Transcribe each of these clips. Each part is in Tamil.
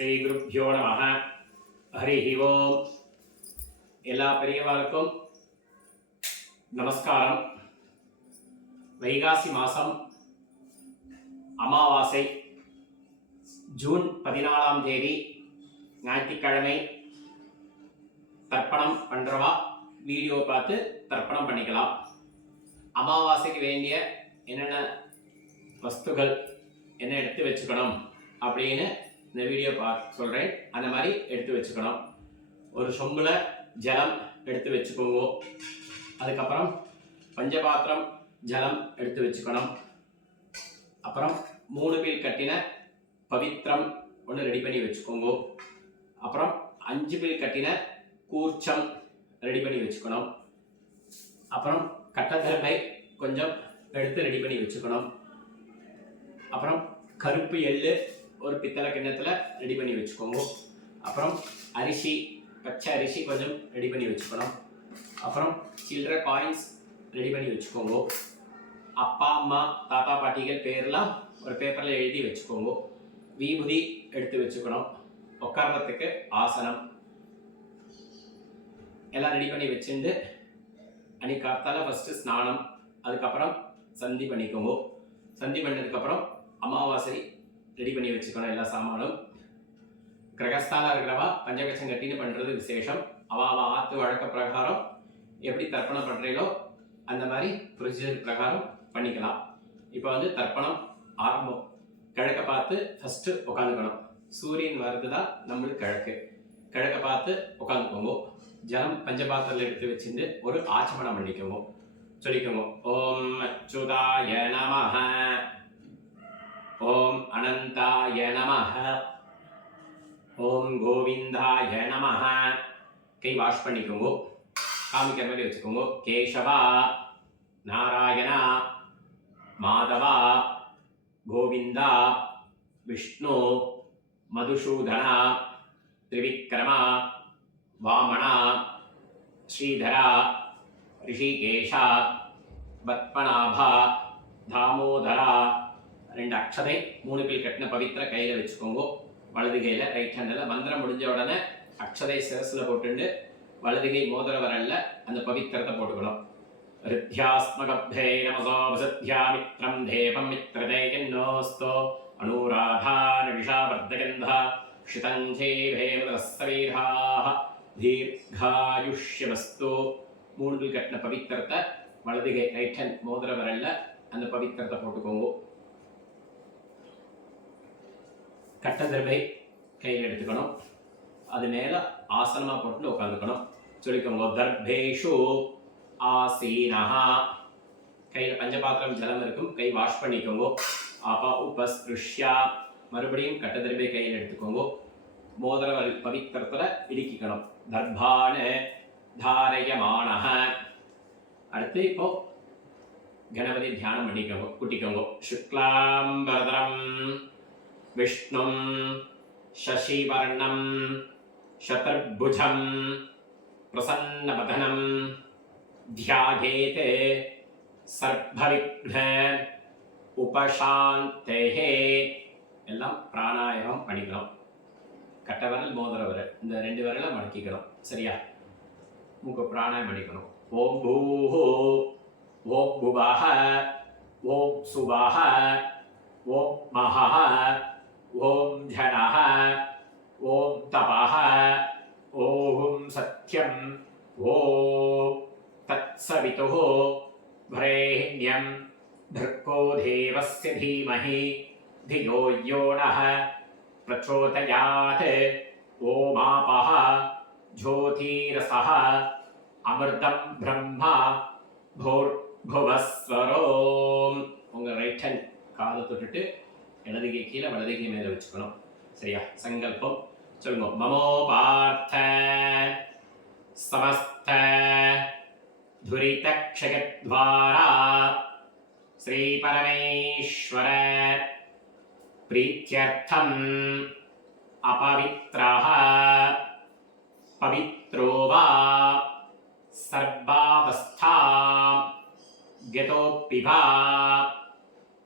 ஸ்ரீ குருப்யோ நம. ஹரி ஓம். எல்லா பெரியவாளுக்கும் நமஸ்காரம். வைகாசி மாதம் அமாவாசை ஜூன் 14ஆம் தேதி ஞாயிற்றுக்கிழமை. தர்ப்பணம் பண்ணுறவா வீடியோ பார்த்து தர்ப்பணம் பண்ணிக்கலாம். அமாவாசைக்கு வேண்டிய என்னென்ன வஸ்துகள் என்ன எடுத்து வச்சுக்கணும் அப்படின்னு இந்த வீடியோ சொல்கிறேன். அந்த மாதிரி எடுத்து வச்சுக்கணும். ஒரு சொம்பில் ஜலம் எடுத்து வச்சுக்கோங்க. அதுக்கப்புறம் பஞ்சபாத்திரம் ஜலம் எடுத்து வச்சுக்கணும். அப்புறம் 3 பீல் கட்டின பவித்திரம் ஒன்று ரெடி பண்ணி வச்சுக்கோங்க. அப்புறம் 5 பீல் கட்டின கூர்ச்சம் ரெடி பண்ணி வச்சுக்கணும். அப்புறம் கட்டத்தரமை கொஞ்சம் எடுத்து ரெடி பண்ணி வச்சுக்கணும். அப்புறம் கருப்பு எள்ளு ஒரு பித்தளை கிண்ணத்தில் ரெடி பண்ணி வச்சுக்கோங்க. அப்புறம் அரிசி, பச்சை அரிசி கொஞ்சம் ரெடி பண்ணி வச்சுக்கணும். அப்புறம் சில்லறை காயின்ஸ் ரெடி பண்ணி வச்சுக்கோங்க. அப்பா அம்மா தாத்தா பாட்டிகள் பேர்லாம் ஒரு பேப்பரில் எழுதி வச்சுக்கோங்க. விபூதி எடுத்து வச்சுக்கணும். உட்கார்றதுக்கு ஆசனம் எல்லாம் ரெடி பண்ணி வச்சுட்டு அன்னைக்கு காத்தால ஃபஸ்ட்டு ஸ்நானம், அதுக்கப்புறம் சந்தி பண்ணிக்கோங்க. சந்தி பண்ணதுக்கப்புறம் அமாவாசை ரெடி பண்ணி வச்சுக்கணும். எல்லா சாமானும் கிரகஸ்தானாக இருக்கிறவா பஞ்சகட்சம் கட்டின்னு பண்ணுறது விசேஷம். அவள் ஆற்று வழக்க பிரகாரம் எப்படி தர்ப்பணம் பண்ணுறீங்களோ அந்த மாதிரி ப்ரொசீஜர் பிரகாரம் பண்ணிக்கலாம். இப்போ தர்ப்பணம் ஆரம்பம். கிழக்க பார்த்து ஃபஸ்ட்டு உட்காந்துக்கணும். சூரியன் வருது தான் நம்மளுக்கு கிழக்கு. கிழக்க பார்த்து உட்காந்துக்கோங்க. ஜலம் பஞ்சபாத்திரத்தில் எடுத்து வச்சுட்டு ஒரு ஆச்சமனம் பண்ணிக்கோங்க. சொல்லிக்கோங்க. ஓம் அச்சுதாய நமஹ, ஓம் அனந்தாய நமஹ, ஓம் கோவிந்தாய நமஹ. கை வாஷ் பண்ணிக்கோங்க. காமிக்கிற மாதிரி வச்சுக்கோங்க. கேசவா, நாராயணா, மாதவா, கோவிந்தா, விஷ்ணு, மதுசூதனா, திரிவிக்ரமா, வாமனா, ஸ்ரீதரா, ரிஷிகேஷா, பத்மநாபா, தாமோதரா. 2 அக்ஷதை 3 பீல் கட்டின பவித்திர கையில் வச்சுக்கோங்க. வலது கையில், ரைட் ஹேண்டில். மந்திரம் முடிஞ்ச உடனே அக்ஷதை சிரஸில் போட்டுண்டு வலதுகை மோதிர வரல்ல அந்த பவித்திரத்தை போட்டுக்கணும். ரித்யாஸ்மகப்தே நமசோ வசத்யாமித்ரம் தேவம் மித்ரதேகின்னோஸ்தோ அனுராதான் விஷாவர்தகந்தா ஷிதஞ்சே பேமதரஸ்தவீராः தீர்காயுஷ்யமஸ்து. 3 பீல் கட்டின பவித்திரத்தை வலதுகை ரைட் ஹேண்ட் மோதிர வரல்ல அந்த பவித்திரத்தை போட்டுக்கோங்க. கட்டதிரபை கையில் எடுத்துக்கணும். அது மேலே ஆசனமாக போட்டு உட்காந்துக்கணும். சொல்லிக்கோங்க. தர்பேஷு ஆசீனஹா. கையில் பஞ்சபாத்திரம் ஜலம் இருக்கும். கை வாஷ் பண்ணிக்கோங்க. அப்பா உபஸ்பிருஷ்யா. மறுபடியும் கட்டதிரபை கையில் எடுத்துக்கோங்க. மோதிர பவித்திரத்தில் இடுக்கிக்கணும். தர்பான தாரயமானஹ. அடுத்து இப்போ கணபதி தியானம் பண்ணிக்கோங்க. குட்டிக்கோங்க. சுக்லாம்பரதரம் விஷ்ணும் சசிவர்ணம் சதர்புஜம் பிரசன்னவதனம் தியாயேத் சர்வவிக்ன உபசாந்தேஹே. எல்லாம் பிராணாயாமம் பண்ணிக்கணும். கட்ட விரல் மோதிர விரல் இந்த 2 விரலை மடக்கிக்கணும். சரியா? மூக்கு பிராணாயாமம் பண்ணிக்கணும். ஓம் பூஹோ, ஓம் புவஹ, ஓம் சுவஹ, ஓம் மஹஹ, ஓம் ஜனஹ, ஓம் தபஹ, ஓம் சத்யம், ஓம் தத்சவிதுः வரேண்யம் भर्गो देवस्य धीमहि धियो यो नः प्रचोदयात्. ओमापः ज्योतिरसः अमृतं ब्रह्मा भूर्भुवस्वरोम्. உங்கள் ரைட் ஹேண்ட் காதை தொட்டுட்டு இடதுகை கீழே வலதுகை மேலே வச்சுக்கணும். சரியா? சங்கல்பம் சொல்லுங்க. மமோ பார்த்த சமஸ்த துரித க்ஷயத்வாரா ஸ்ரீ பரமேஸ்வர பிரீத்யர்த்தம் அபவித்ரஹ பவித்ரோ வா சர்வாவஸ்தாம் கதோபிவா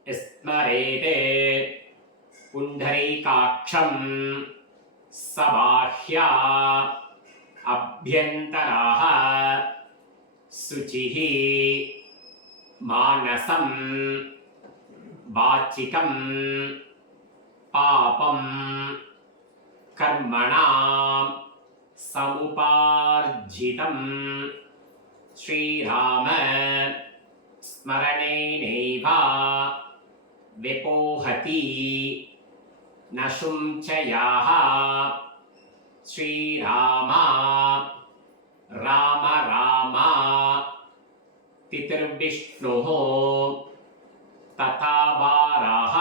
ஸ்மரேதே புண்டரீகாட்சம் सबाह्या अभ्यन्तराः शुचिः मानसं वाचिकं पापं कर्मणां समुपार्जितं श्रीराम स्मरणेनैव विपोहति न शुञ्चयाः श्रीराम राम राम पितृविष्णुः तथा वाराः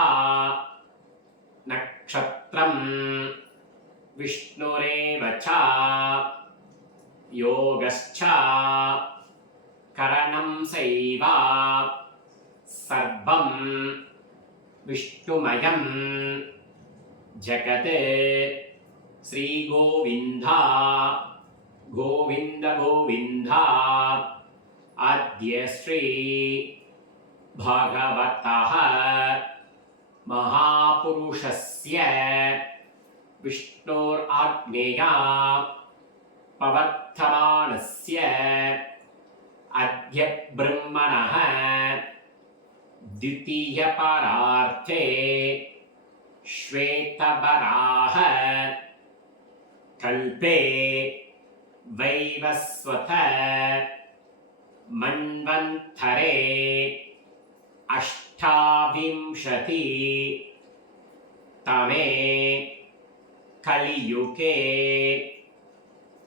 नक्षत्रं विष्णुरेव च योगश्च करणं सैव सर्वं विष्णुमयं जगत् श्रीगोविन्द गोविन्द गोविन्द अद्य श्री भगवतः महापुरुषस्य विष्णोराज्ञया प्रवर्तमानस्य अद्य ब्रह्मणः द्वितीयपरार्थे श्वेतवराह कल्पे वैवस्वत मन्वन्तरे अष्टाविंशति तमे कलियुगे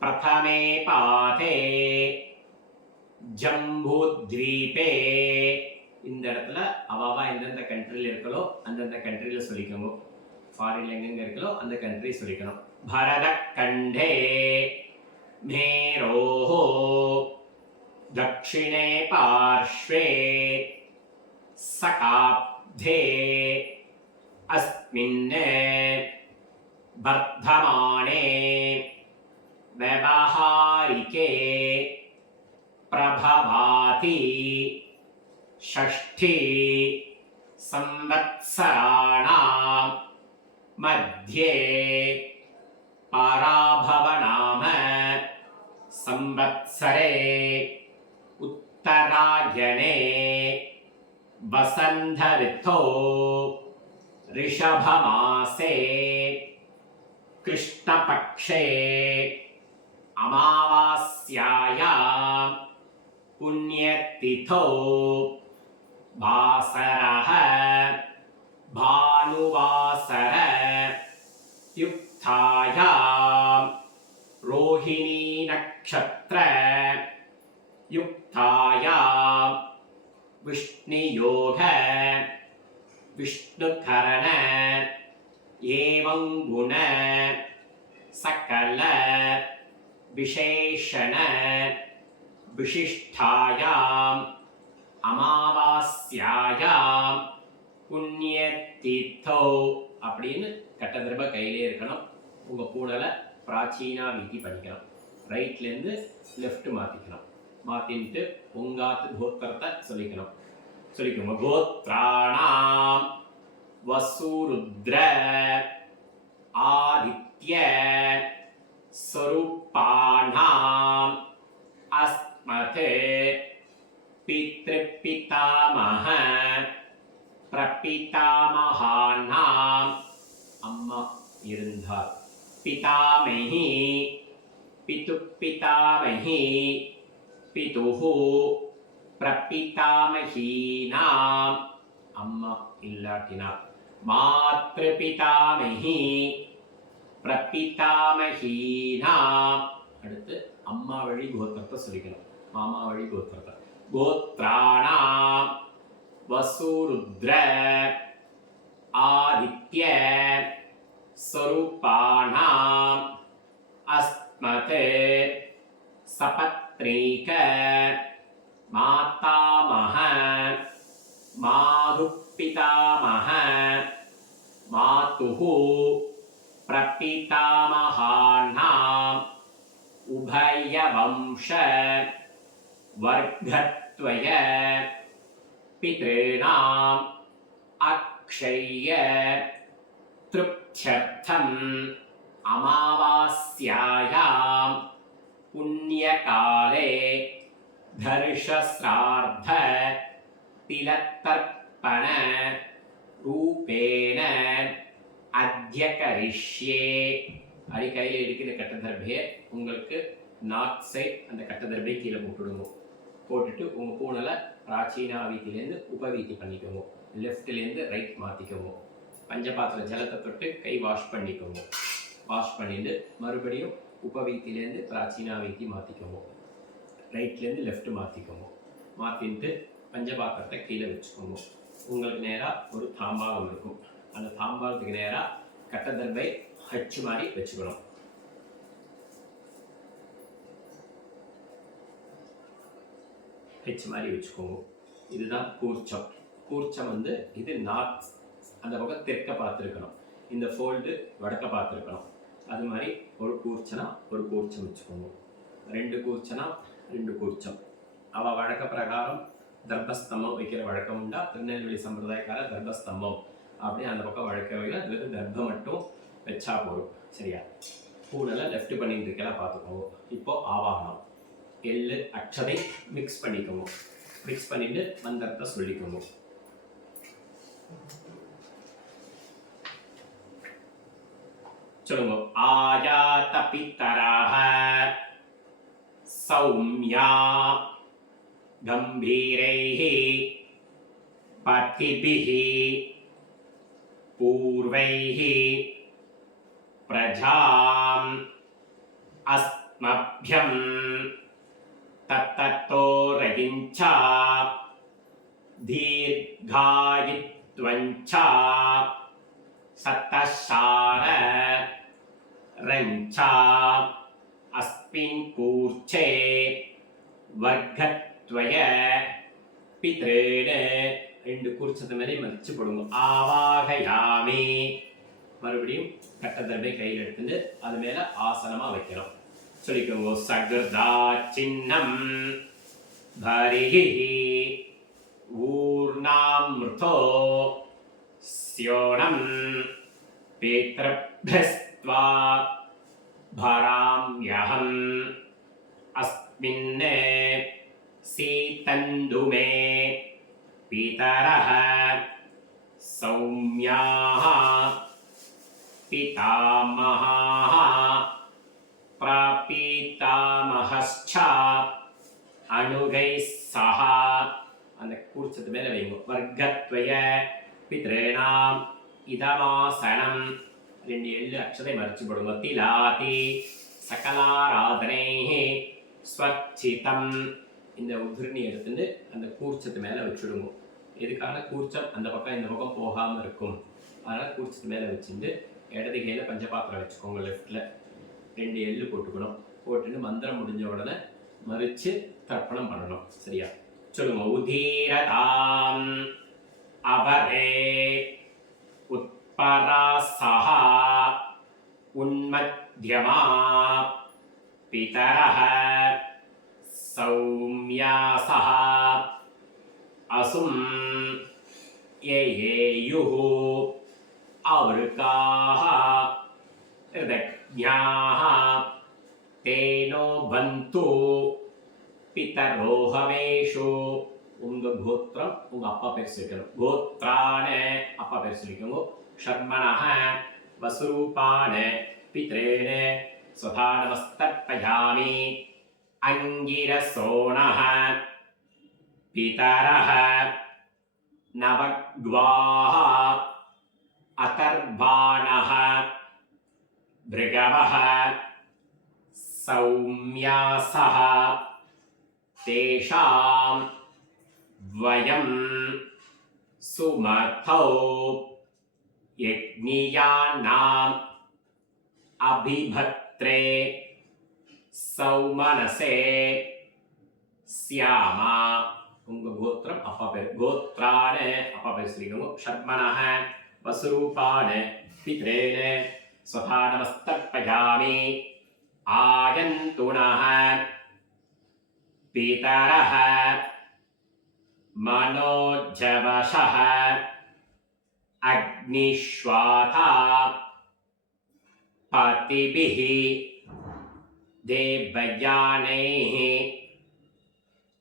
प्रथमे पादे ஜம்பூத்வீபே. இந்த இடத்துல அவாவா எந்தெந்த கண்ட்ரியில் இருக்கலோ அந்தந்த கண்ட்ரியில் சொல்லிக்கோங்க. ஃபாரின்ல எங்கெங்க இருக்கலோ அந்த கண்ட்ரி சொல்லிக்கணும். பரத கண்டே மேரோஹோ தக்ஷிணே பார்ஷ்வே சகாப்தே அஸ்மின் வர்த்தமானே व्यवहारिके प्रभवाति षष्ठी संवत्सराणां मध्ये पराभवनाम संवत्सरे उत्तरायणे वसन्त ऋतौ ऋषभमासे कृष्णपक्षे अमावास्यायां पुण्यतिथौ वासरः भानुवासर युक्तायां रोहिणी नक्षत्र युक्तायां विष्णुयोग विष्णुकरण एवं गुण सकल विशेषण विशिष्टायाम அமாவாஸ்யாயாம் புண்ணியத்தீர்த்தோ அப்படின்னு கட்டதிரப கையிலே இருக்கணும். உங்கள் கூடலை பிராச்சீனா வீதி பண்ணிக்கணும். ரைட்லேருந்து லெஃப்ட் மாற்றிக்கணும். மாற்றின்ட்டு உங்காத்து கோத்திரத்தை சொல்லிக்கோங்க. கோத்ராணாம் வசுருத்ர ஆதித்ய स्वरूपाणाम् अस्मत् पितृपितामह प्रपितामहानाम् अम्मा இருந்தார் पितामही पितुपितामही पितुः प्रपितामहीनाम् अम्मा இல்லாட்டினார் मातृपितामही பிரபிதாமஹீனாம். அடுத்து அம்மா வழி கோத்திரத்தை சொல்லிக்கணும். மாமா வழி கோத்திரத்தை. கோத்ராணாம் வசுருத்ர ஆதித்ய ஸ்வரூபாணாம் அஸ்மத் சபத்ரீக மாதாமஹ மாதுப்பிதாமஹ மாதுஹு प्रपितामहानाम् उभयवंश वर्गत्वय पितॄणाम् अक्षय्य तृप्त्यर्थम् अमावास्यायां पुण्यकाले धर्षश्राद्ध तिलतर्पण रूपेण अद्य करिष्ये அடி கையில் இருக்கிற கட்டதர்பையை உங்களுக்கு நார்த் சைட் அந்த கட்டதர்பை கீழே போட்டுடுங்க. போட்டுட்டு உங்கள் பூனலை பிராச்சீனா வீட்டிலேருந்து உபவீதி பண்ணிக்கோங்க. லெஃப்ட்லேருந்து ரைட் மாற்றிக்கோங்க. பஞ்சபாத்திர ஜலத்தை தொட்டு கை வாஷ் பண்ணிக்கோங்க. வாஷ் பண்ணிட்டு மறுபடியும் உபவீத்திலேருந்து பிராச்சீனா வீத்தி மாற்றிக்கோங்க. ரைட்லேருந்து லெஃப்ட் மாற்றிக்கோங்க. மாற்றிட்டு பஞ்சபாத்திரத்தை கீழே வச்சுக்கோங்க. உங்களுக்கு நேராக ஒரு தாம்பாளம் இருக்கும். அந்த தாம்பாளத்துக்கு நேராக கட்டதர்பை ஹச்சு மாதிரி வச்சுக்கணும். ஹெச் மாதிரி வச்சுக்கோங்க. இதுதான் கூர்ச்சம். கூர்ச்சம் வந்து இது நார்த், அந்த பக்கம் தெற்க பார்த்துருக்கணும். இந்த ஃபோல்டு வடக்க பார்த்துருக்கணும். அது மாதிரி ஒரு கூர்ச்சனா ஒரு கூர்ச்சம் வச்சுக்கோங்க. 2 கூர்ச்சனா 2 கூர்ச்சம். அவள் வழக்க பிரகாரம் தர்பஸ்தம்பம் வைக்கிற வழக்கம் உண்டா. திருநெல்வேலி சம்பிரதாயக்கார தர்பஸ்தம்பம் அப்படி அந்த பக்கம் வழக்க வைக்கல. வெறும் தர்பம் மட்டும் வச்சா போதும். சரியா? பூனலை லெஃப்ட் பண்ணிட்டு இருக்கலாம் பார்த்துக்கோங்க. இப்போ ஆவாகனம். எள்ளு அக்ஷதை மிக்ஸ் பண்ணிக்கோங்க. மிக்ஸ் பண்ணிட்டு மந்திரத்தை சொல்லிக்கோங்க. சொல்லுங்க. ஆயாத பித்தராஹ சௌம்யா கம்பீரைஹி பதிபிஹி பூர்வைஹி பிரஜாம் அஸ்மப்யம் தத்தோ ரகிஞ்சா தீர்காயித்வஞ்சா சத்தசார ரஞ்சா அஸ்மின் கூர்ச்சே வர்க்கத்வய பித்ரேன 2 கூர்ச்சத்தை மாதிரி மதிச்சு போடுங்க. ஆவாகயாமி. மறுபடியும் கட்டதர்பை கையில் எடுத்துட்டு அது மேல ஆசனமா வைக்கிறோம். சொல்லிக்கோங்க. சக்ருதா சின்னம் பரிஹி ஊர்ணாமிருதோ ஸ்யோனம் பேத்ரப்ரஸ்த்வா பராம்யஹம் அஸ்மின் சீதந்துமே பிதரஹ சௌம்யாஹ பிதாமஹாஹ பிராபீதாமஹஸ்ச அனுகைஸ் சஹ. அந்த கூர்ச்சத்து மேல வைங்க. வர்க்கத்வய பித்ரேணாம் இதமாசனம். 2 எள்ளு அக்ஷதை மறைச்சு போடுங்க. திலாதி சகலாராதனை ஸ்வச்சிதம். இந்த உதிரணி எடுத்துட்டு அந்த கூர்ச்சத்து மேல வச்சுடுங்க. எதுக்காக? கூர்ச்சம் அந்த பக்கம் இந்த பக்கம் போகாம இருக்கும். அதனால கூர்ச்சத்து மேல வச்சுட்டு இடது கையில பஞ்சபாத்திரம் வச்சுக்கோங்க. லெஃப்ட்ல 2 எள்ளு போட்டுக்கணும். போட்டுட்டு மந்திரம் முடிஞ்ச உடனே மறிச்சு தர்ப்பணம் பண்ணணும். சரியா? சொல்லுங்க. உதீரதாம் அபரே உத்பராசஹ உன்மத்யமா பிதரஹ சௌம்யாசஹ அசும் யேயுஹு அவருக்காஹ ஞாஹ தேனோ பந்து பிதரோஹவேஷு. உங்க கோத்திரம் உங்க அப்பா பேர் சொல்லிக்கணும். கோத்ரான அப்பா பேர் சொல்லிக்கோங்க. ஷர்மணஹ வசுரூபான பித்ரேன ஸ்வதா நமஸ்தர்ப்பயாமி. அங்கிரசோணஹ பிதரஹ நவக்வாஹ அதர்பாணஹ பிருகவஹ சௌம்யாசஹ தேஷாம் வயம் சுமதௌ யக்ஞியானாம் அபிபத்ரே சௌமனசே ஸ்யாமா. உங்க கோத்திரம் அப்பா பேர். கோத்ரான அப்பா பேர் சொல்லிக்கோங்க. ஷர்மணஹ வசுரூபான பித்ரேன ஸ்வதா நமஸ்தர்ப்பயாமி. ஆயந்துனஹ பிதரஹ மனோஜவஷஹ அக்னிஷ்வாதா पतिभिः देवयानैः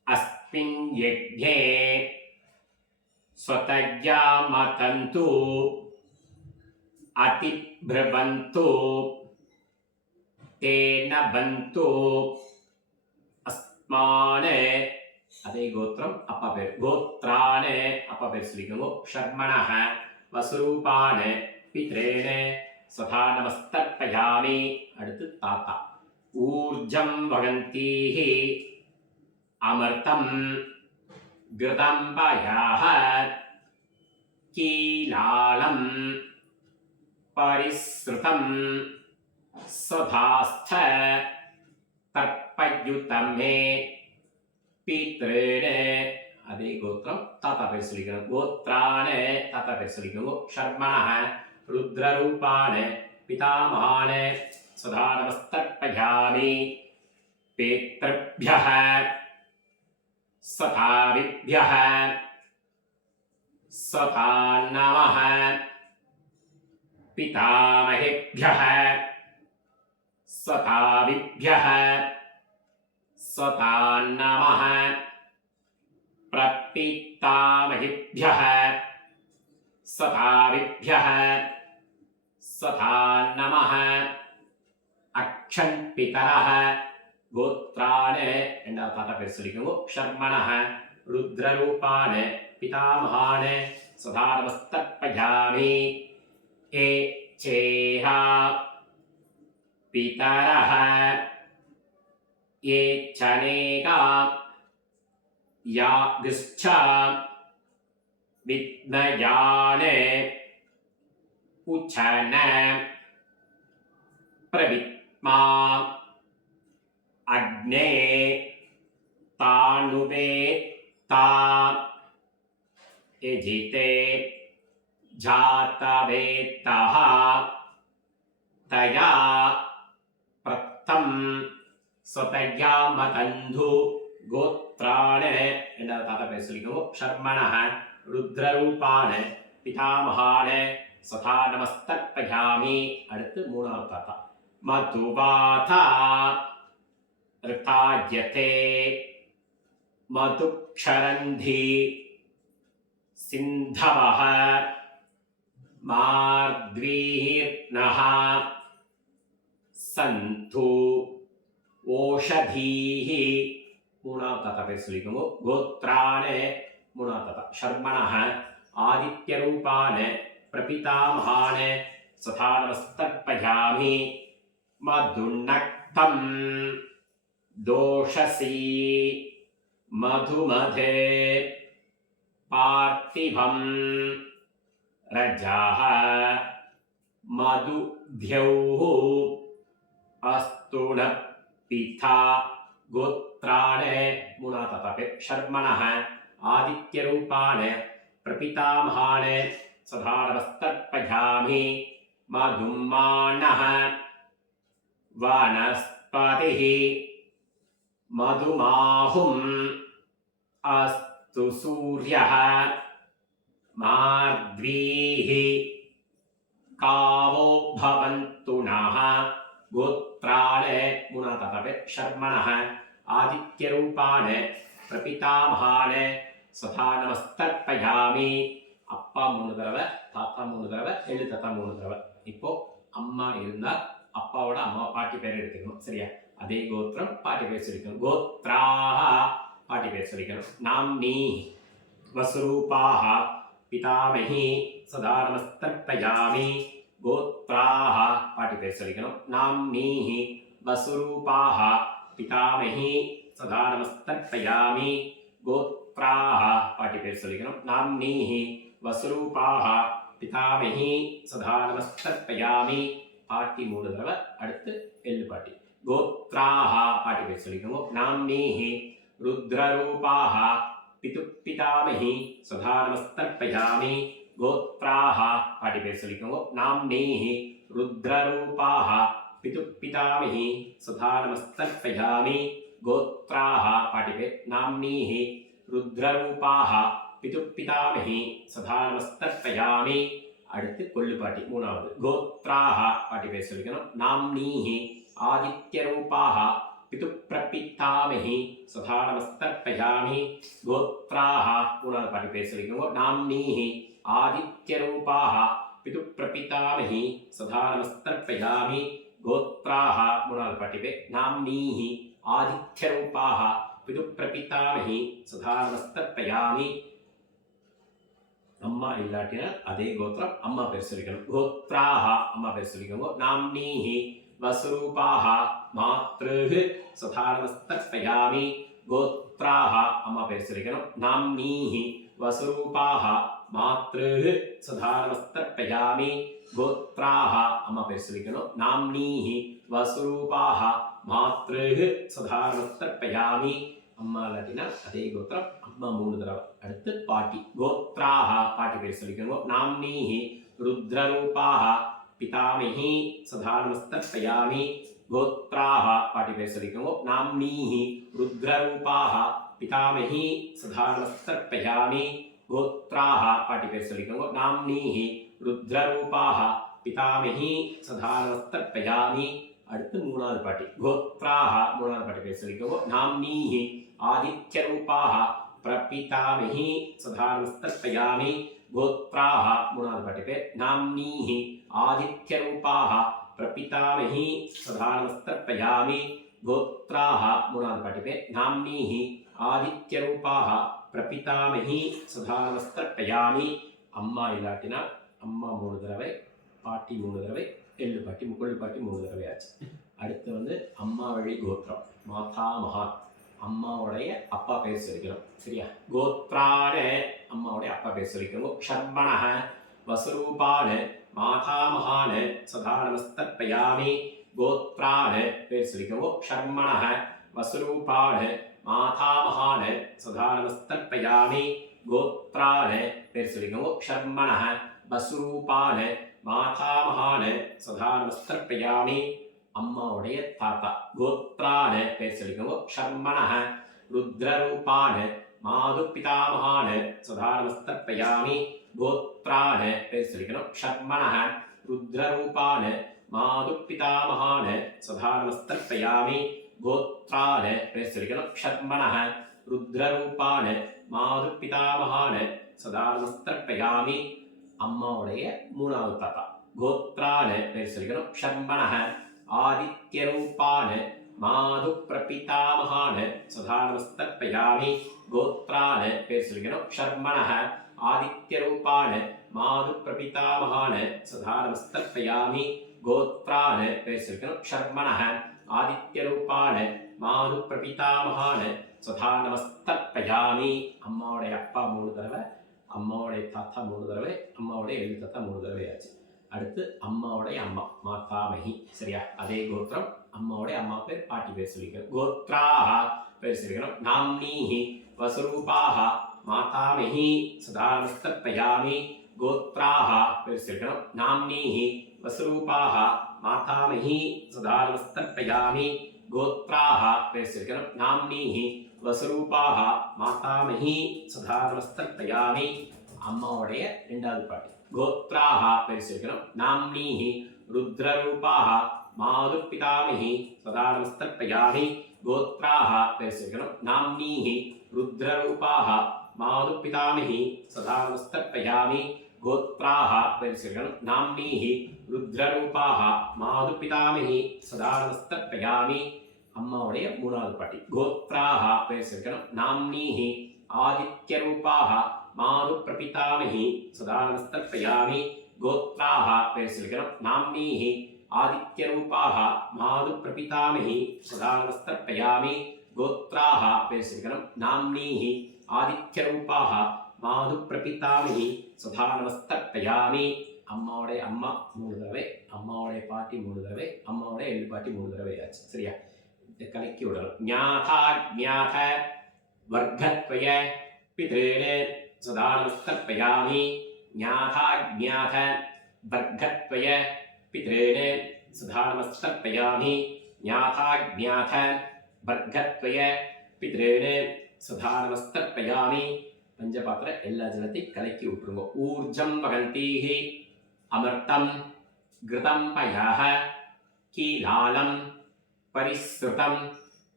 अस्मिन् यज्ञे स्वतया मतन्तु अतिब्रुवन्तु तेन बन्तु अस्मान् அதே கோத்திரம் அப்பா பேர் கோத்ரான அப்பா பேர் சொல்லிக்கோங்க ஷர்மணஹ வசுரூபான பித்ரேன சதா நமஸ்தர்ப்பயாமி அடுத்து தாத்தா ஊர்ஜம் வகந்தீஹி அமர்த்தம் கிருதம்பயாஹ கீலாலம் பரிஸ்ருதம் சதாஸ்த தர்ப்பயுதம் மே பித்ரேன அதே கோத்திரம் தாத்தா பேர் சொல்லிக்கணும் கோத்ரான தாத்தா பேர் சொல்லிக்கோங்க ஷர்மணஹ ருத்ரரூபான பிதாமகான சதா நமஸ்தர்ப்பயாமி பித்ருभ्यः சதாவிभ्यः சதா நமः பிதாமகேभ्यः சதாவிभ्यः सता नमः प्रपितामहेभ्यः सताविभ्यः सता नमः अक्षन्पितरः गोत्रान् ரெண்டாவது தாத்தா பேர் சொல்லிக்கோங்க ஷர்மணஹ ருத்ரரூபான் பிதாமகான் சதா நமஸ்தர்ப்பயாமி ஏ சேஹா பிதரஹ ये चनेका यागश्च विद्मयाने उचन प्रवित्मा अग्ने तानुवेत्ता एजिते जातवेत्तः तया प्रथम स्वतया मतन्धु गोत्राण ரெண்டாவது தாத்தா பேர் சொல்லிக்கோங்க ஷர்மணஹ ருத்ரரூபான பிதாமகான சதா நமஸ்தர்ப்பயாமி அடுத்து மூணாவது தாத்தா மதுவாதா ரிதாயதே மதுக்ஷரந்தி சிந்தவஹ மார்த்வீர்ணஹ சந்து ஓஷதீஹ மூணாவது தாத்தா பேர் சொல்லிக்கோங்க கோத்ரான மூணாவது தாத்தா ஷர்மணஹ ஆதித்யரூபான பிரபிதாமகான சதா நமஸ்தர்ப்பயாமி மதுநக்தம் தோஷசி மதுமதே பார்த்திவம் ரஜः மதுத்யௌः அஸ்துன பிதா गोत्राण மூணாவது தாத்தா பேர் ஷர்மணஹ ஆதித்யரூபான பிரபிதாமகான சதா நமஸ்தர்ப்பயாமி மதுமானஹ வனஸ்பதிः மதுமாஹும் அஸ்து சூர்யः மார்த்வீः காவோ பவந்து நः गोत्राण மூணாவது தாத்தா பேர் ஷர்மணஹ ஆதித்யரூபான பிரபிதாமகான சதா நமஸ்தர்ப்பயாமி அப்பா 3 தடவை தாத்தா 3 தடவை எள்ளு தாத்தா 3 தடவை இப்போ அம்மா இருந்தா அப்பாவோட அம்மா பாட்டி பேர் எடுத்துக்கணும் சரியா அதே கோத்திரம் பாட்டி பேர் சொல்லிக்கணும் கோத்ராஹ பாட்டி பேர் சொல்லிக்கணும் நாம்னி வசுரூபாஹ பிதாமஹி சதா நமஸ்தர்ப்பயாமி गोत्राः पाटी पेर सलिकनो नाम्नीः वसुरूपाः पितामही सदा नमस्तर्पयामि गोत्राः पाटी पेर सलिकनो नाम्नीः वसुरूपाः पितामही सदा नमस्तर्पयामि पाटी 3 தடவை அடுத்து எள்ளு பாட்டி गोत्राः पाटी पेर सलिकनो नाम्नीः रुद्ररूपाः पितुपितामही सदा नमस्तर्पयामि गोत्राः पाटी पेर सलिकोंगो नाम्नीः रुद्ररूपाः पितुपितामही सदा नमस्तर्पयामि गोत्राः पाटी पेर नाम्नीः रुद्ररूपाः पितुपितामही सदा नमस्तर्पयामि அடுத்து கொள்ளு பாட்டி மூணாவது. கோத்ராஹ பாட்டி பேர் சொல்லிக்கணும். நாம்னீஹி ஆதித்யரூபாஹ பிதுப்பிரபித்தாமஹி சதா நமஸ்தர்ப்பயாமி. கோத்ராஹ மூணாவது பாட்டி பேர் சொல்லிக்கோங்க. நாம்னீஹி ஆதித்யரூபாஹ பிதுப்பிரபித்தாமஹி சதா நமஸ்தர்ப்பயாமி. கோத்ராஹ மூணாவது பாட்டி பேர். நாம்னீஹி ஆதித்யரூபாஹ பிதுப்பிரபித்தாமஹி சதா நமஸ்தர்ப்பயாமி. அம்மா இல்லாட்டினா அதே கோத்திரம் அம்மா பேர் சொல்லிக்கணும். கோத்ராஹ அம்மா பேர் சொல்லிக்கோங்க. நாம்னீஹி வஸ்ரூபாஹ மாத்ருஹ் சதா நமஸ்தர்ப்பயாமி. கோத்ராஹ அம்மா பேர் சொல்லிக்கணும். நாம்னீஹி வஸ்ரூபாஹ மாத்ருஹ் சதா நமஸ்தர்ப்பயாமி. கோத்ராஹ அம்மா பேர் சொல்லிக்கணும். நாம்னீஹி வஸ்ரூபாஹ மாத்ருஹ் சதா நமஸ்தர்ப்பயாமி. அம்மா இல்லாட்டினா அதே கோத்திரம் அம்மா மூணு தடவை. அடுத்து பாட்டி. கோத்ராஹ பாட்டி பேர் சொல்லிக்கோங்க. நாம்னீஹி ருத்ரரூபாஹ பிதாமஹி சதா நமஸ்தர்ப்பயாமி. கோத்ராஹ பாட்டி பேர் சொல்லிக்கோங்க. நாம்னீஹி ருத்ரரூபாஹ பிதாமஹி சதா நமஸ்தர்ப்பயாமி. கோத்ராஹ பாட்டி பேர் சொல்லிக்கோங்க. நாம்னீஹி ருத்ரரூபாஹ பிதாமஹி சதா நமஸ்தர்ப்பயாமி. அடுத்து மூணாவது பாட்டி. கோத்ராஹ மூணாவது பாட்டி பேர் சொல்லிக்கோங்க. நாம்னீஹி ஆதித்யரூபாஹ பிரபிதாமஹி சதா நமஸ்தர்ப்பயாமி. கோத்ராஹ மூணாவது பாட்டி பேர். நாம்னீஹி ஆதித்யரூபாஹ பிரபிதாமஹி சதா நமஸ்தர்ப்பயாமி. கோத்ராஹ மூணாவது பாட்டி பேர். நாம்னீஹி ஆதித்யரூபாஹ பிரபிதாமஹி சதா நமஸ்தர்ப்பயாமி. அம்மா இல்லாட்டினா அம்மா மூணு தடவை, பாட்டி மூணு தடவை, எள்ளு பாட்டி கொள்ளு பாட்டி மூணு தடவை ஆச்சு. அடுத்து வந்து அம்மா வழி கோத்திரம். மாதா மகா அம்மாவுடைய அப்பா பேர் சொல்லிக்கணும். சரியா? கோத்ரான அம்மாவுடைய அப்பா பேர் சொல்லிக்கணும். ஷர்மணஹ வஸ்ரூபான மாதா மகான சதா நமஸ்தர்ப்பயாமி. கோத்ரான பேர் சொல்லிக்கணும். ஷர்மணஹ வஸ்ரூபான மாதா மகான சதா நமஸ்தர்ப்பயாமி. கோத்ரான பேர் சொல்லிக்கணும். ஷர்மணஹ வஸ்ரூபான மாதா மகான சதா நமஸ்தர்ப்பயாமி. அம்மாவுடைய தாத்தா. கோத்ரான பேர் சொல்லிக்கோங்க. ஷர்மணஹ ருத்ரரூபான மாது பிதாமகான சதா நமஸ்தர்ப்பயாமி. கோத்ரான பேர் சொல்லிக்கணும். ஷர்மணஹ ருத்ரரூபான மாது பிதாமகான சதா நமஸ்தர்ப்பயாமி. கோத்ரான பேர் சொல்லிக்கணும். ஷர்மணஹ ருத்ரரூபான மாது பிதாமகான சதா நமஸ்தர்ப்பயாமி. அம்மாவுடைய மூணாவது தாத்தா. கோத்ரான பேர் சொல்லிக்கணும். ஷர்மணஹ ஆதித்யரூபான மாது பிரபிதாமகான சதா நமஸ்தர்ப்பயாமி. கோத்ரான பேர் சொல்லிக்கணும். ஷர்மணஹ ஆதித்யரூபான மாது பிரபிதாமகான சதா நமஸ்தர்ப்பயாமி. கோத்ரான பேர் சொல்லிக்கணும். ஷர்மணஹ ஆதித்யரூபான மாது பிரபிதாமகான சதா நமஸ்தர்ப்பயாமி. அம்மாவுடைய அப்பா மூணு தடவை, அம்மாவுடைய தாத்தா மூணு தடவை, அம்மாவுடைய எழுதி தாத்தா மூணு தடவை ஆச்சு. அடுத்து அம்மாவுடைய அம்மா மாதாமஹி. சரியா? அதே கோத்திரம். அம்மாவுடைய அம்மா பேர் பாட்டி பேர் சொல்லிக்கணும். கோத்ராஹ பேர் சொல்லிக்கணும். நாம்னீஹி வஸ்ரூபாஹ மாதாமஹி சதா நமஸ்தர்ப்பயாமி. கோத்ராஹ பேர் சொல்லிக்கணும். நாம்னீஹி வஸ்ரூபாஹ மாதாமஹி சதா நமஸ்தர்ப்பயாமி. கோத்ராஹ பேர் சொல்லிக்கணும். நாம்னீஹி வஸ்ரூபாஹ மாதாமஹி சதா நமஸ்தர்ப்பயாமி. அம்மாவுடைய ரெண்டாவது பாட்டி. கோத்ராஹ பேர் சொல்லிக்கணும். நாம்னீஹி ருத்ரரூபாஹ மாது பிதாமஹி சதா நமஸ்தர்ப்பயாமி. கோத்ராஹ பேர் சொல்லிக்கணும். நாம்னீஹி ருத்ரரூபாஹ மாது பிதாமஹி சதா நமஸ்தர்ப்பயாமி. கோத்ராஹ பேர் சொல்லிக்கணும். நாம்னீஹி ருத்ரரூபாஹ மாது பிதாமஹி சதா நமஸ்தர்ப்பயாமி. அம்மாவுடைய மூணாவது பாட்டி. கோத்ராஹ பேர் சொல்லிக்கணும். நாம்னீஹி ஆதித்யரூபாஹ மாது பிரபிதாமஹி சதா நமஸ்தர்ப்பயாமி. கோத்ராஹ பேர் சொல்லிக்கணும். நாம்னீஹி ஆதித்யரூபாஹ மாது பிரபிதாமஹி சதா நமஸ்தர்ப்பயாமி. கோத்ராஹ பேர் சொல்லிக்கணும். நாம்னீஹி ஆதித்யரூபாஹ மாது பிரபிதாமஹி சதா நமஸ்தர்ப்பயாமி. அம்மாவுடைய அம்மா மூணு தடவை, அம்மாவுடைய பாட்டி மூணு தடவை, அம்மாவுடைய எள்ளு பாட்டி மூணு தடவை ஆச்சு. சரியா? இதை கலக்கி விடணும். ஞாதா ஞாத வர்க்கத்வய பித்ருனே சதா நமஸ்தர்ப்பயாமி. ஞாதா ஞாத வர்க்கத்வய பித்ருனே சதா நமஸ்தர்ப்பயாமி. ஞாதா ஞாத வர்க்கத்வய பித்ருனே சதா நமஸ்தர்ப்பயாமி. பஞ்சபாத்திர எல்லா ஜலத்தையும் கலக்கி விட்டுருங்க. ஊர்ஜம் வகந்தீஹி அமிர்தம் கிருதம் பயः கீலாலம் பரிஸ்ருதம்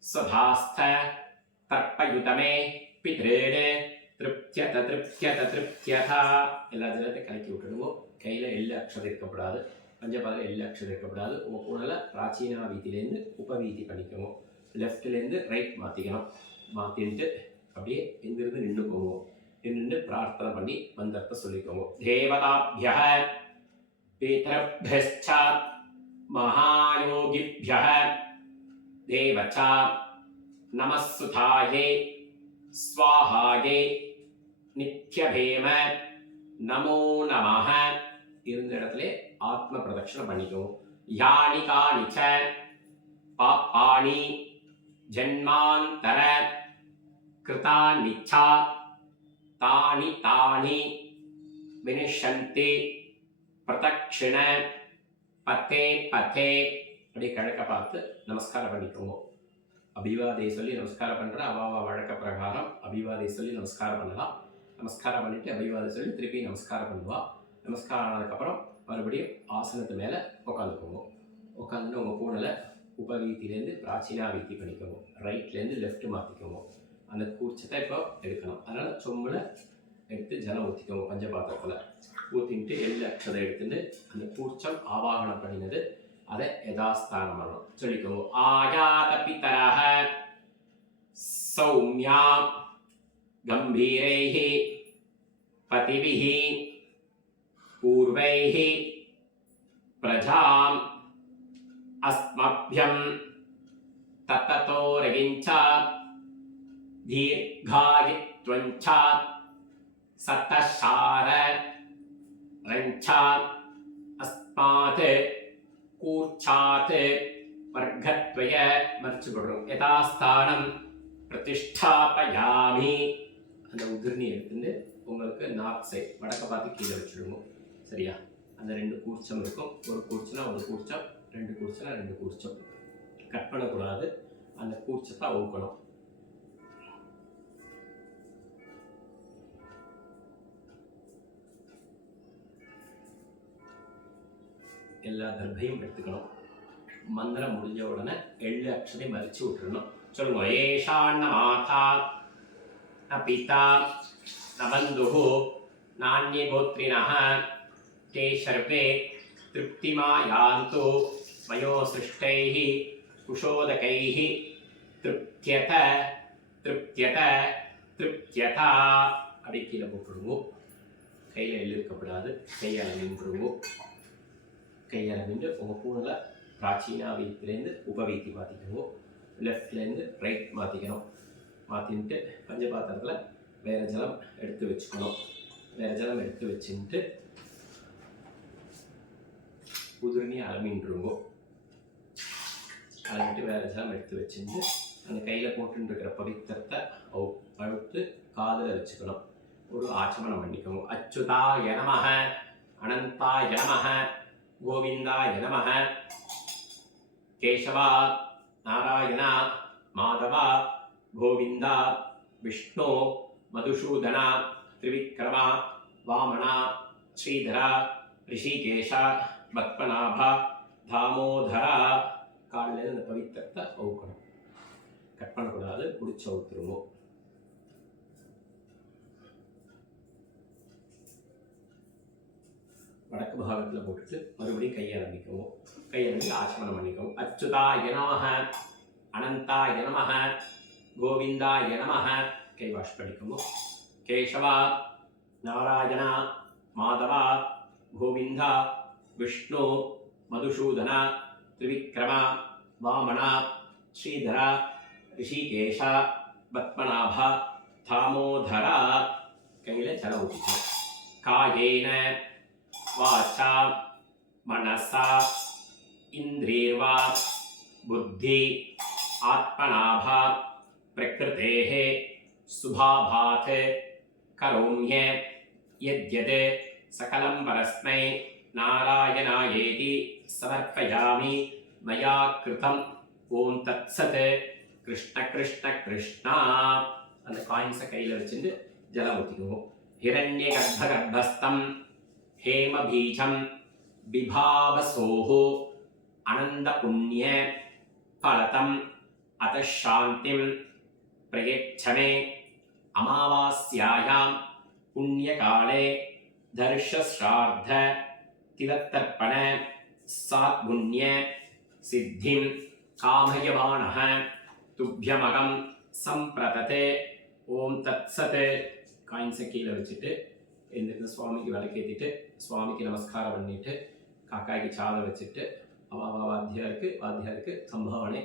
சுதாஸ்த தர்ப்பயுதமே பித்ரேணே திருப்தியத திருப்தியத திருப்தியதா. எல்லா ஜலத்தையும் கலக்கி விட்டுடுவோம். கையில் எள்ளு அக்ஷதை இருக்கக்கூடாது, பஞ்சபாதில் எள்ளு அக்ஷதை இருக்கக்கூடாது. உங்கள் கூடல பிராச்சீனா வீதியிலேருந்து உபவீதி பண்ணிக்கணும். லெஃப்ட்லேருந்து ரைட் மாற்றிக்கணும். மாற்றிட்டு அப்படியே எங்கிருந்து நின்று போவோம். நின்று பிரார்த்தனை பண்ணி மந்திரத்தை சொல்லிக்கோங்க. தேவதாபியः பிதர்भ्यश्च महायोगिभ्यः देवच नमः सुधाये स्वाहाये नित्यभेम நமோ நமः. இருந்த இடத்துல ஆத்ம பிரதட்சணை பண்ணிக்கோங்க. யானி காணிச்ச பாப்பாணி ஜன்மாந்தர கிருதானிச்சா தானி தானி வினிஷந்தி பிரதட்சிண பத்தே பத்தே. அப்படியே கிழக்க பார்த்து நமஸ்காரம் பண்ணிக்கோங்க. அபிவாதையை சொல்லி நமஸ்காரம் பண்ணுற அவாவா வழக்க பிரகாரம் அபிவாதையை சொல்லி நமஸ்காரம் பண்ணலாம். நமஸ்காரம் பண்ணிவிட்டு அபிவாதை சொல்லி திருப்பி நமஸ்காரம் பண்ணுவா. நமஸ்காரம் ஆனதுக்கப்புறம் மறுபடியும் ஆசனத்து மேலே உட்காந்துக்கோங்க. உட்காந்துட்டு உங்கள் பூனில் உபவீத்திலேருந்து பிராச்சீனா வீத்தி பண்ணிக்கோங்க. ரைட்லேருந்து லெஃப்ட் மாற்றிக்கோங்க. அந்த கூர்ச்சத்தை இப்போ எடுக்கணும். அதனால் சொம்பில் எடுத்து ஜலம் ஊற்றிக்கோங்க. பஞ்சபாத்திரத்தில் ஊற்றிட்டு எள்ளு அக்ஷதை எடுத்துட்டு அந்த கூர்ச்சம் ஆவாகனம் பண்ணினது அதை யதாஸ்தானம் பண்ணணும். சொல்லிக்கோங்க. ஆயாத பிதரஹ சௌமியா கம்பீரைஹ பதிபிஹ பூர்வைஹ பிரஜாம் அஸ்மப்யம் தத்ததோ ரகிஞ்ச தீர்காயித்வஞ்ச சத்தசார ரஞ்ச அஸ்மாத் கூர்ச்சாத் வர்க்கத்வய மறிச்சுக்கொள்றோம். யதாஸ்தானம் பிரதிஷ்டாபயாமி. அந்த உதிர்னி எடுத்துட்டு உங்களுக்கு நார்த் சைட் வடக்க பார்த்து கீழே வச்சுடுவோம். சரியா? அந்த 2 கூர்ச்சம் இருக்கும். ஒரு கூர்ச்சனா ஒரு கூர்ச்சம், 2 கூர்ச்சனா 2 கூர்ச்சம். கட் பண்ணக்கூடாது. அந்த கூர்ச்சத்தை அவுக்கணும். எல்லா தர்பையும் எடுத்துக்கணும். மந்திரம் முடிஞ்ச உடனே எள்ளு அக்ஷதை மறிச்சு விட்டுறணும். சொல்லுங்க. ஏஷாண்ண மாதா ந பிதா ந பந்துஹு நான்யே கோத்ரிணः தே சர்வே திருப்திமாயாந்து மயோ சிருஷ்டைः குஷோதகைः திருப்தியத திருப்தியத திருப்தியதா. அப்படி கீழே போட்டுடுவோம். கையில் எள்ளு இருக்கக்கூடாது. கையால் நின்றுடுவோம். கையால் நின்று உங்கள் பூனில் பிராச்சீனா வீத்திலேருந்து உபவீத்தி மாற்றிக்கணும். லெஃப்ட்லேருந்து ரைட் மாற்றிக்கணும். மாற்றின்ட்டு பஞ்சபாத்திரத்தில் வேறு ஜலம் எடுத்து வச்சுக்கணும். வேறு ஜலம் எடுத்து வச்சுட்டு உதிர்னி அலமின்றுங்கோ. அலமிட்டு வேறு ஜலம் எடுத்து வச்சுட்டு அந்த கையில் போட்டுருக்கிற பவித்திரத்தை அழுத்து காதில் வச்சுக்கணும். ஒரு ஆச்சமனம் பண்ணிக்கோங்க. அச்சுதாய நமஹ அனந்தாய நமஹ கோவிந்தாய நமஹ கேசவா நாராயண மாதவ கோவிந்த விஷ்ணு மதுசூதன திரிவிக்ரம வாமன ஸ்ரீதர ரிஷிகேஷ பத்மநாப தாமோதர. காலில் இந்த பவித்திரத்தை அவுக்கணும். கட் பண்ணக்கூடாது. பிடிச்சி அவுத்துருவோம். வடக்கு பாகத்தில் போட்டுட்டு மறுபடியும் கையாரம்பிக்கவும். கையாரம்பி ஆச்சமனம் பண்ணிக்கவும். அச்சுதாய நமஹ அனந்தாய நமஹ கோவிந்தாய நமஹ. கை வாஷ் பண்ணிக்கவும். கேசவா நாராயண மாதவ கோவிந்த விஷ்ணு மதுசூதன திரிவிக்ரம வாமன ஸ்ரீதர ரிஷிகேஷ பத்மநாப தாமோதர. கையில் ஜலம் ஊற்றிக்கணும். காயேன வாச்சா மனசா இந்திரியர்வா புத்தி ஆத்மநாபா பிரகிருதேஹ சுபாபாத் கரோம்ய யத்யத் சகலம் பரஸ்மை நாராயணாயேதி சமர்ப்பயாமி மயா கிருதம். ஓம் தத்சத். கிருஷ்ண கிருஷ்ண கிருஷ்ணா. அந்த காயின்ஸை கையில் வச்சுட்டு ஜலம் ஊற்றிக்குவோம். ஹிரண்ய கர்ப்பஸ்தம் ஹேமபீஜம் விபாவசோஹ அனந்த புண்ணிய பலதம் அத சாந்திம் பிரயச்சமே அமாவாஸ்யாயாம் புண்ணியகாலே தர்ஷஸ்ரார்த்த திலத்தர்ப்பண சாத்குண்ய சித்திம் காமயமானः துப்யமகம் சம்பிரததே. ஓம் தத் சத். காயின்ஸை கீழே வச்சுட்டு எழுந்திருந்து சுவாமிக்கு விளக்கேற்றிட்டு சுவாமிக்கு நமஸ்காரம் பண்ணிட்டு காக்காய்க்கு சாதம் வச்சுட்டு வாத்தியாருக்கு சம்பாவனை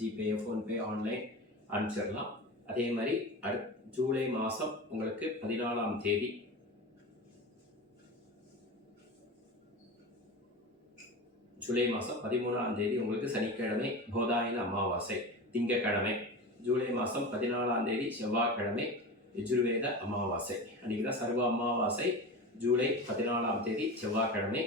ஜிபே ஃபோன்பே ஆன்லைன் அனுப்பிச்சிடலாம். அதே மாதிரி ஜூலை மாதம் உங்களுக்கு 14ஆம் தேதி ஜூலை மாதம் 13ஆம் தேதி உங்களுக்கு சனிக்கிழமை போதாயன அமாவாசை திங்கக்கிழமை. ஜூலை மாதம் 14ஆம் தேதி செவ்வாய்க்கிழமை யஜுர்வேத அமாவாசை. அன்றைக்கி தான் சர்வ அமாவாசை. ஜூலை 14ஆம் தேதி செவ்வாய்க்கிழமை.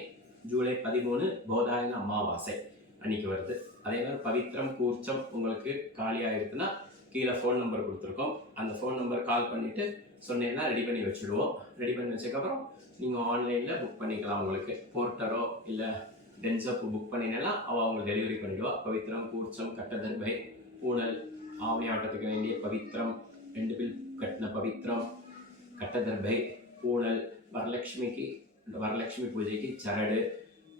ஜூலை 13 போதாயன அமாவாசை அன்றைக்கி வருது. அதே மாதிரி பவித்ரம் கூர்ச்சம் உங்களுக்கு காலியாகிடுதுன்னா கீழே ஃபோன் நம்பர் கொடுத்துருக்கோம். அந்த ஃபோன் நம்பர் கால் பண்ணிவிட்டு சொன்னீங்கன்னா ரெடி பண்ணி வச்சுடுவோம். ரெடி பண்ணி வச்சதுக்கப்புறம் நீங்கள் ஆன்லைனில் புக் பண்ணிக்கலாம். உங்களுக்கு போர்ட்டரோ இல்லை டென்சப்பு புக் பண்ணினா அவள் அவங்களுக்கு டெலிவரி பண்ணிவிடுவா. பவித்ரம் கூர்ச்சம் கட்டதர்பை பூனல் ஆவணி ஆட்டத்துக்கு வேண்டிய பவித்ரம் 2 பில் கட்டின பவித்ரம் கட்டதர்பை பூனல் வரலட்சுமி பூஜைக்கு சரடு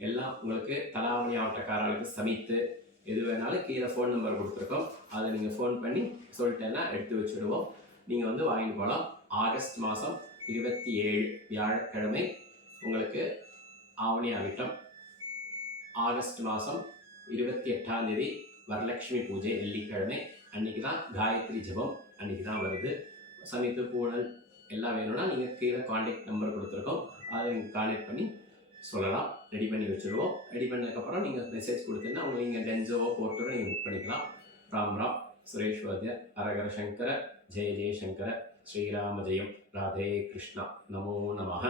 எல்லாம் உங்களுக்கு தலாவணி ஆட்டக்காரர்களுக்கு சமைத்து எது வேணாலும் கீழே ஃபோன் நம்பர் கொடுத்துருக்கோம். அதை நீங்கள் ஃபோன் பண்ணி சொல்லிட்டேன்னா எடுத்து வச்சுடுவோம். நீங்கள் வந்து வாங்கிட்டு போகலாம். ஆகஸ்ட் மாதம் 27 வியாழக்கிழமை உங்களுக்கு ஆவணி ஆவிட்டம். ஆகஸ்ட் மாதம் 28ஆம் தேதி வரலட்சுமி பூஜை வெள்ளிக்கிழமை. அன்றைக்கி தான் காயத்ரி ஜபம் அன்றைக்கி தான் வருது. சமைத்து பூனல் எல்லாம் வேணும்னா நீங்கள் கீழே கான்டாக்ட் நம்பர் கொடுத்துருக்கோம். அதை நீங்கள் கான்டாக்ட் பண்ணி சொல்லலாம். ரெடி பண்ணி வச்சுருவோம். ரெடி பண்ணதுக்கப்புறம் நீங்கள் மெசேஜ் கொடுத்தீங்கன்னா உங்களுக்கு நீங்கள் டென்சோவோ போர்ட்டரோ நீங்கள் புக் பண்ணிக்கலாம். ராம் சுரேஷ் வாத்தியார். அரகர சங்கர ஜெய ஜெயசங்கர ஸ்ரீராம ஜெயம். ராதே கிருஷ்ணா. நமோ நமः.